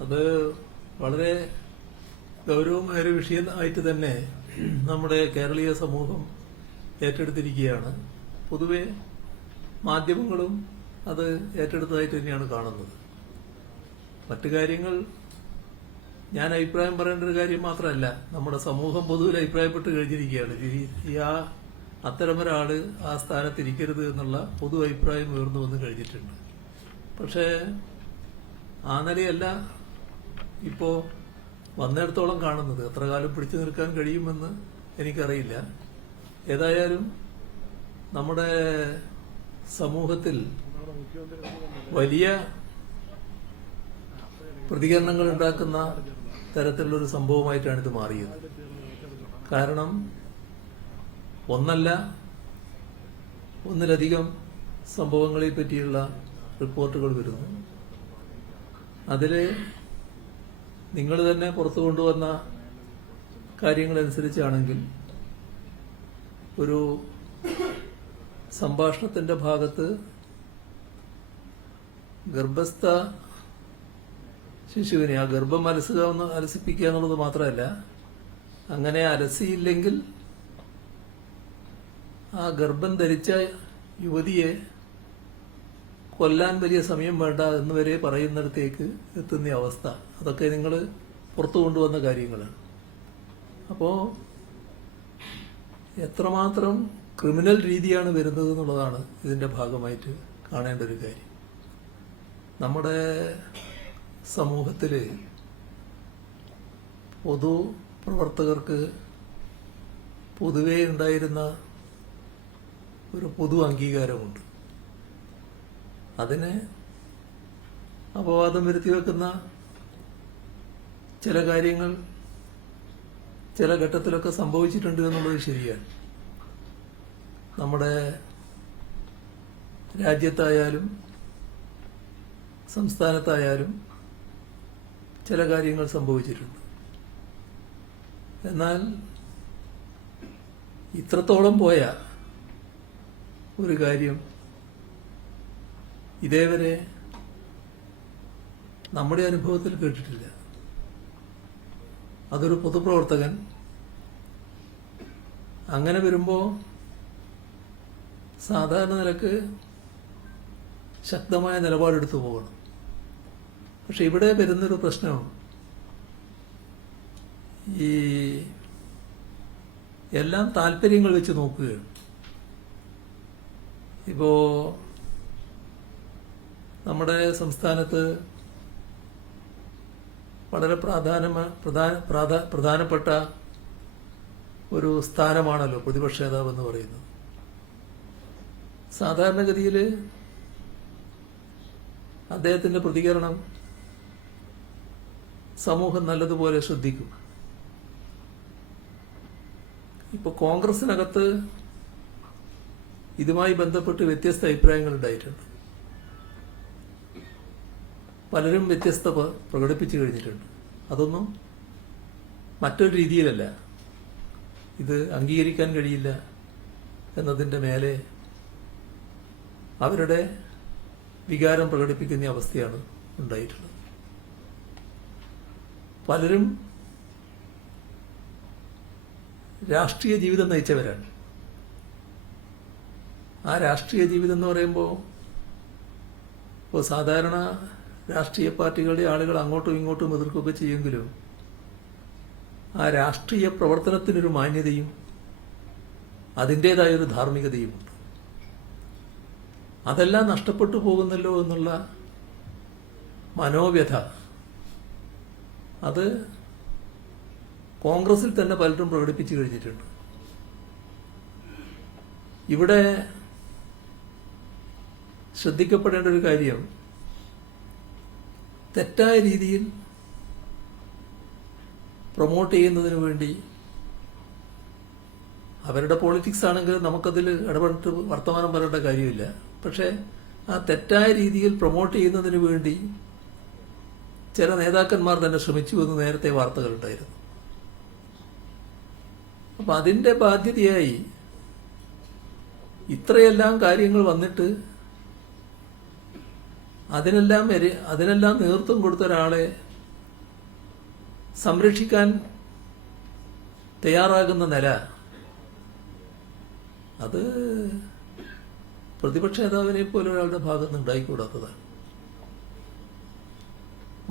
അത് വളരെ ഗൗരവമായ ഒരു വിഷയമായിട്ട് തന്നെ നമ്മുടെ കേരളീയ സമൂഹം ഏറ്റെടുത്തിരിക്കുകയാണ്. പൊതുവെ മാധ്യമങ്ങളും അത് ഏറ്റെടുത്തതായിട്ട് തന്നെയാണ് കാണുന്നത്. മറ്റു കാര്യങ്ങൾ ഞാൻ അഭിപ്രായം പറയേണ്ട ഒരു കാര്യം മാത്രമല്ല നമ്മുടെ സമൂഹം പൊതുവിൽ അഭിപ്രായപ്പെട്ട് കഴിഞ്ഞിരിക്കുകയാണ്. ആ അത്തരമൊരാൾ ആ സ്ഥാനത്തിരിക്കരുത് എന്നുള്ള പൊതു അഭിപ്രായം ഉയർന്നു വന്ന് കഴിഞ്ഞിട്ടുണ്ട്. പക്ഷേ ആ നിലയല്ല ഇപ്പോ വന്നിടത്തോളം കാണുന്നത് എത്ര കാലം പിടിച്ചു നിൽക്കാൻ കഴിയുമെന്ന് എനിക്കറിയില്ല. ഏതായാലും നമ്മുടെ സമൂഹത്തിൽ വലിയ പ്രതികരണങ്ങൾ ഉണ്ടാക്കുന്ന തരത്തിലുള്ളൊരു സംഭവമായിട്ടാണ് ഇത് മാറിയത്. കാരണം ഒന്നല്ല ഒന്നിലധികം സംഭവങ്ങളെ പറ്റിയുള്ള റിപ്പോർട്ടുകൾ വരുന്നു. അതിൽ നിങ്ങൾ തന്നെ പുറത്തു കൊണ്ടുവന്ന കാര്യങ്ങളനുസരിച്ചാണെങ്കിൽ ഒരു സംഭാഷണത്തിന്റെ ഭാഗത്ത് ഗർഭസ്ഥ ശിശുവിനെ ആ ഗർഭം അലസുക എന്ന് അലസിപ്പിക്കുക എന്നുള്ളത് മാത്രമല്ല അങ്ങനെ അലസിയില്ലെങ്കിൽ ആ ഗർഭം ധരിച്ച യുവതിയെ കൊല്ലാൻ വലിയ സമയം വേണ്ട എന്ന് വരെ പറയുന്നിടത്തേക്ക് എത്തുന്ന അവസ്ഥ. അതൊക്കെ നിങ്ങൾ പുറത്തു കൊണ്ടുവന്ന കാര്യങ്ങളാണ്. അപ്പോൾ എത്രമാത്രം ക്രിമിനൽ രീതിയാണ് വരുന്നത് എന്നുള്ളതാണ് ഇതിന്റെ ഭാഗമായിട്ട് കാണേണ്ട ഒരു കാര്യം. നമ്മുടെ സമൂഹത്തിൽ പൊതു പ്രവർത്തകർക്ക് പൊതുവേ ഉണ്ടായിരുന്ന ഒരു പൊതു അംഗീകാരമുണ്ട്. അതിന് അപവാദം വരുത്തി വെക്കുന്ന ചില കാര്യങ്ങൾ ചില ഘട്ടത്തിലൊക്കെ സംഭവിച്ചിട്ടുണ്ട് എന്നുള്ളത് ശരിയാണ്. നമ്മുടെ രാജ്യത്തായാലും സംസ്ഥാനത്തായാലും ചില കാര്യങ്ങൾ സംഭവിച്ചിട്ടുണ്ട്. എന്നാൽ ഇത്രത്തോളം പോയ ഒരു കാര്യം ഇതേവരെ നമ്മുടെ അനുഭവത്തിൽ കേട്ടിട്ടില്ല. അതൊരു പൊതുപ്രവർത്തകൻ അങ്ങനെ വരുമ്പോൾ സാധാരണ നിലയ്ക്ക് ശക്തമായ നിലപാടെടുത്തു പോകണം. പക്ഷെ ഇവിടെ വരുന്നൊരു പ്രശ്നം ഈ എല്ലാം താല്പര്യങ്ങൾ വെച്ച് നോക്കുകയാണ്. ഇപ്പോ നമ്മുടെ സംസ്ഥാനത്ത് വളരെ പ്രാധാന പ്രധാന പ്രാധാ- പ്രധാനപ്പെട്ട ഒരു സ്ഥാനമാണല്ലോ പ്രതിപക്ഷ നേതാവ് എന്ന് പറയുന്നത്. സാധാരണഗതിയിൽ അദ്ദേഹത്തിന്റെ പ്രതികരണം സമൂഹം നല്ലതുപോലെ ശ്രദ്ധിക്കും. ഇപ്പൊ കോൺഗ്രസിനകത്ത് ഇതുമായി ബന്ധപ്പെട്ട് വ്യത്യസ്ത അഭിപ്രായങ്ങൾ ഉണ്ടായിട്ടുണ്ട്. പലരും വ്യത്യസ്ത പ്രകടിപ്പിച്ചു കഴിഞ്ഞിട്ടുണ്ട്. അതൊന്നും മറ്റൊരു രീതിയിലല്ല. ഇത് അംഗീകരിക്കാൻ കഴിയില്ല എന്നതിന്റെ മേലെ അവരുടെ വികാരം പ്രകടിപ്പിക്കുന്ന അവസ്ഥയാണ് ഉണ്ടായിട്ടുള്ളത്. പലരും രാഷ്ട്രീയ ജീവിതം നയിച്ചവരാണ്. ആ രാഷ്ട്രീയ ജീവിതം എന്ന് പറയുമ്പോൾ ഇപ്പോൾ സാധാരണ രാഷ്ട്രീയ പാർട്ടികളുടെ ആളുകൾ അങ്ങോട്ടും ഇങ്ങോട്ടും എതിർക്കുകയൊക്കെ ചെയ്യുമെങ്കിലും ആ രാഷ്ട്രീയ പ്രവർത്തനത്തിനൊരു മാന്യതയും അതിന്റേതായൊരു ധാർമ്മികതയുമുണ്ട് അതെല്ലാം നഷ്ടപ്പെട്ടു പോകുന്നല്ലോ എന്നുള്ള മനോവ്യഥ അത് കോൺഗ്രസിൽ തന്നെ പലരും പ്രകടിപ്പിച്ചു കഴിഞ്ഞിട്ടുണ്ട്. ഇവിടെ ശ്രദ്ധിക്കപ്പെടേണ്ട ഒരു കാര്യം തെറ്റായ രീതിയിൽ പ്രൊമോട്ട് ചെയ്യുന്നതിന് വേണ്ടി അവരുടെ പോളിറ്റിക്സ് ആണെങ്കിൽ നമുക്കതിൽ ഇടപെട്ട് വർത്തമാനം പറയേണ്ട കാര്യമില്ല. പക്ഷേ ആ തെറ്റായ രീതിയിൽ പ്രൊമോട്ട് ചെയ്യുന്നതിന് വേണ്ടി ചില നേതാക്കന്മാർ തന്നെ ശ്രമിച്ചു എന്ന് നേരത്തെ വാർത്തകളുണ്ടായിരുന്നു അപ്പം അതിന്റെ ബാധ്യതയായി ഇത്രയെല്ലാം കാര്യങ്ങൾ വന്നിട്ട് അതിനെല്ലാം അതിനെല്ലാം നേതൃത്വം കൊടുത്ത ഒരാളെ സംരക്ഷിക്കാൻ തയ്യാറാകുന്ന നില അത് പ്രതിപക്ഷ നേതാവിനെ പോലെ ഒരാളുടെ ഭാഗത്ത് ഉണ്ടായിക്കൂടാത്തതാണ്.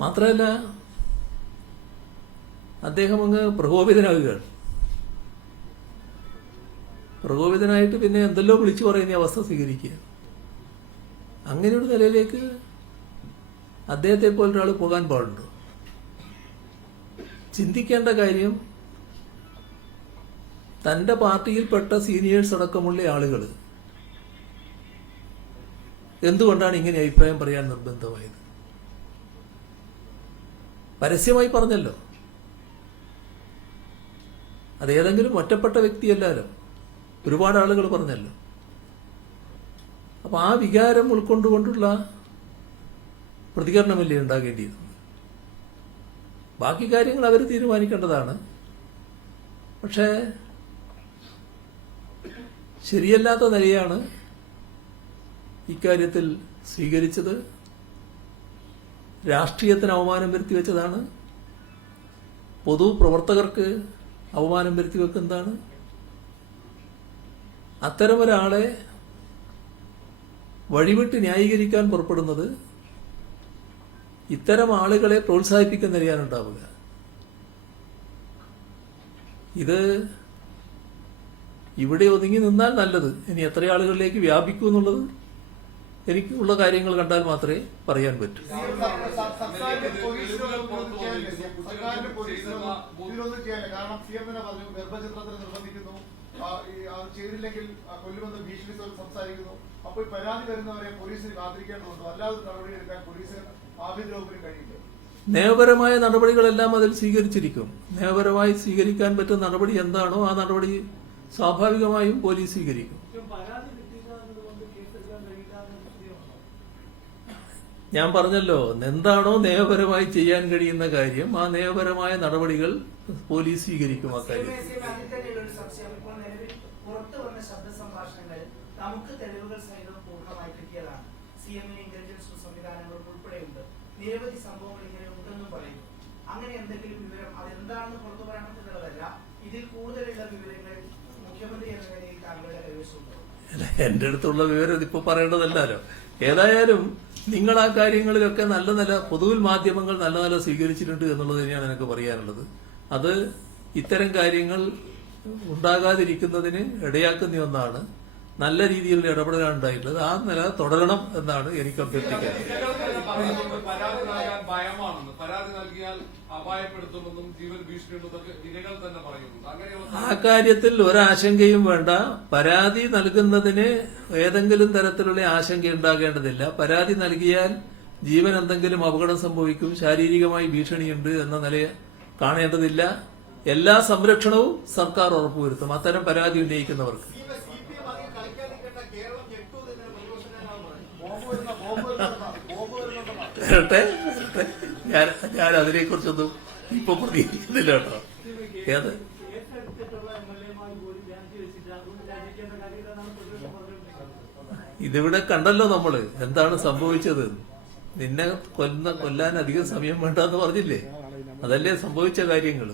മാത്രമല്ല അദ്ദേഹം അങ്ങ് പ്രകോപിതനാകുകയാണ് പ്രകോപിതനായിട്ട് പിന്നെ എന്തെല്ലോ വിളിച്ചു പറയുന്ന അവസ്ഥ സ്വീകരിക്കുക. അങ്ങനെ ഒരു നിലയിലേക്ക് അദ്ദേഹത്തെ പോലെ ഒരാൾ പോകാൻ പാടുണ്ടോ? ചിന്തിക്കേണ്ട കാര്യം തന്റെ പാർട്ടിയിൽപ്പെട്ട സീനിയേഴ്സ് അടക്കമുള്ള ആളുകൾ എന്തുകൊണ്ടാണ് ഇങ്ങനെ അഭിപ്രായം പറയാൻ നിർബന്ധമായത്? പരസ്യമായി പറഞ്ഞല്ലോ. അതേതെങ്കിലും ഒറ്റപ്പെട്ട വ്യക്തിയല്ലല്ലോ ഒരുപാട് ആളുകൾ പറഞ്ഞല്ലോ. അപ്പൊ ആ വികാരം ഉൾക്കൊണ്ടുകൊണ്ടുള്ള പ്രതികരണമല്ലേ ഉണ്ടാകേണ്ടിയിരുന്നത് ബാക്കി കാര്യങ്ങൾ അവർ തീരുമാനിക്കേണ്ടതാണ്. പക്ഷേ ശരിയല്ലാത്ത നിലയാണ് ഇക്കാര്യത്തിൽ സ്വീകരിച്ചത്. രാഷ്ട്രീയത്തിന് അവമാനം വരുത്തി വെച്ചതാണ്. പൊതുപ്രവർത്തകർക്ക് അവമാനം വരുത്തി വെക്കുന്നതാണ്. അത്തരമൊരാളെ വഴിവിട്ട് ന്യായീകരിക്കാൻ പുറപ്പെടുന്നത് ഇത്തരം ആളുകളെ പ്രോത്സാഹിപ്പിക്കുന്ന ഉണ്ടാവുക. ഇത് ഇവിടെ ഒതുങ്ങി നിന്നാൽ നല്ലത്. ഇനി എത്ര ആളുകളിലേക്ക് വ്യാപിക്കൂ എന്നുള്ളത് എനിക്കുള്ള കാര്യങ്ങൾ കണ്ടാൽ മാത്രമേ പറയാൻ പറ്റൂ. അപ്പോൾ പരാതി അല്ലാതെ നിയമപരമായ നടപടികളെല്ലാം അതിൽ സ്വീകരിച്ചിരിക്കും. നിയമപരമായി സ്വീകരിക്കാൻ പറ്റുന്ന നടപടി എന്താണോ ആ നടപടി സ്വാഭാവികമായും പോലീസ് സ്വീകരിക്കും. ഞാൻ പറഞ്ഞല്ലോ എന്താണോ നിയമപരമായി ചെയ്യാൻ കഴിയുന്ന കാര്യം ആ നിയമപരമായ നടപടികൾ പോലീസ് സ്വീകരിക്കും ആ കാര്യം. അതിൽ തന്നെയുള്ള ഒരു സംശയം. ഇപ്പോൾ പുറത്തു വന്ന ശബ്ദ സംഭാഷണങ്ങൾ നമുക്ക് തെളിവുകൾ സഹിതം പൂർണമായി കിട്ടിയതാണ്. സി എമ്മിന് ഇന്റലിജൻസ് സംവിധാനങ്ങളും ഉൾപ്പെടെയുണ്ട്. നിരവധി സംഭവങ്ങൾ ഇങ്ങനെ ഉണ്ടെന്നും പറയുന്നു. അങ്ങനെ എന്തെങ്കിലും വിവരം അതെന്താണെന്ന് പുറത്തു പറയണമെന്നുള്ളതല്ല ഇതിൽ കൂടുതലുള്ള വിവരങ്ങൾ മുഖ്യമന്ത്രി എന്ന നിലയിൽ താങ്കളുടെ കൈവശമുണ്ടോ എന്റെ അടുത്തുള്ള വിവരം ഇതിപ്പോ പറയേണ്ടതല്ലോ ഏതായാലും നിങ്ങൾ ആ കാര്യങ്ങളിലൊക്കെ നല്ല നില പൊതുവിൽ മാധ്യമങ്ങൾ നല്ല നില സ്വീകരിച്ചിട്ടുണ്ട് എന്നുള്ളത് തന്നെയാണ് എനിക്ക് പറയാനുള്ളത്. അത് ഇത്തരം കാര്യങ്ങൾ ഉണ്ടാകാതിരിക്കുന്നതിന് ഇടയാക്കുന്ന ഒന്നാണ് നല്ല രീതിയിലുള്ള ഇടപെടലാണ് ഉണ്ടായിട്ടുള്ളത്. ആ നില തുടരണം എന്നാണ് എനിക്ക് അങ്ങനെയുള്ള ആ കാര്യത്തിൽ ഒരാശങ്കയും വേണ്ട. പരാതി നൽകുന്നതിന് ഏതെങ്കിലും തരത്തിലുള്ള ആശങ്ക ഉണ്ടാകേണ്ടതില്ല. പരാതി നൽകിയാൽ ജീവൻ എന്തെങ്കിലും അപകടം സംഭവിക്കും ശാരീരികമായി ഭീഷണിയുണ്ട് എന്ന നിലയെ കാണേണ്ടതില്ല. എല്ലാ സംരക്ഷണവും സർക്കാർ ഉറപ്പുവരുത്തും. അത്തരം പരാതി ഉന്നയിക്കുന്നവർക്ക്. വരട്ടെ വരട്ടെ. ഞാൻ ഞാൻ അതിനെക്കുറിച്ചൊന്നും ഇപ്പൊ പ്രതികരിക്കുന്നില്ല കേട്ടോ. ഏത്? ഇതിവിടെ കണ്ടല്ലോ നമ്മൾ. എന്താണ് സംഭവിച്ചത്? നിന്നെ കൊല്ലുന്ന കൊല്ലാൻ അധികം സമയം വേണ്ടെന്ന് പറഞ്ഞില്ലേ? അതല്ലേ സംഭവിച്ച കാര്യങ്ങൾ